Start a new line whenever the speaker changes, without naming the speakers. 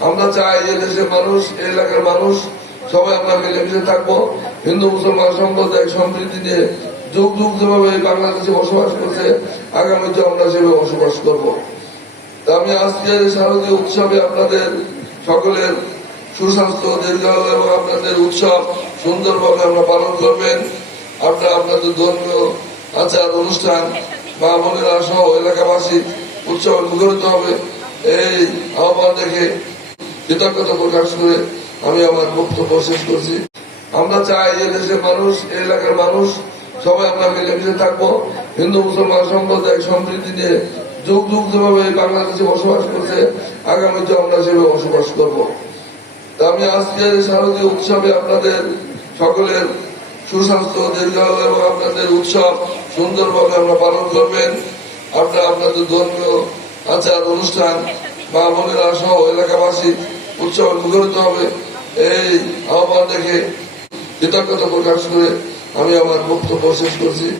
আমরা চাই যে দেশের মানুষ, এলাকার মানুষ, সবাই আমরা মিলেমিশে থাকব। হিন্দু, মুসলমান সম্প্রদায়, সম্প্রীতি নিয়ে যুগ যুগ যেভাবে বাংলাদেশে বসবাস করছে আগামীতে আমরা সেভাবে বসবাস করব। আমি আজকের শারদীয় উৎসবে আপনাদের সকলের সুস্বাস্থ্য, দীর্ঘায়ু এবং আপনাদের উৎসব সুন্দরভাবে আমরা পালন করবেন। আপনারা আপনাদের ধর্মীয় আচার, অনুষ্ঠান বা বোনেরা সহ এলাকাবাসী উৎসবে মুখরিত হবে। এই আহ্বান দেখে কৃতজ্ঞতা প্রকাশ করে আমি আমার বক্তব্য শেষ করছি। আমরা চাই এই দেশের মানুষ এলাকার মানুষ, সবাই আমরা মিলেমিশে থাকব। হিন্দু, মুসলমান সম্প্রদায় সম্প্রীতি নিয়ে যুগ যুগ যেভাবে বাংলাদেশে বসবাস করছে আগামীতে আমরা সেভাবে বসবাস করব। আমি আজকের শারদীয় উৎসবে আপনাদের সকলের সুস্বাস্থ্য, দীর্ঘায়ু এবং আপনাদের উৎসব সুন্দরভাবে আমরা পালন করবেন। আপনারা আপনাদের ধর্মীয় আচার, অনুষ্ঠান বা বোনেরা সহ এলাকাবাসী উৎসবে মুখরিত হবে। এই আহ্বান দেখে কৃতজ্ঞতা প্রকাশ করে আমি আমার বক্তব্য শেষ করছি।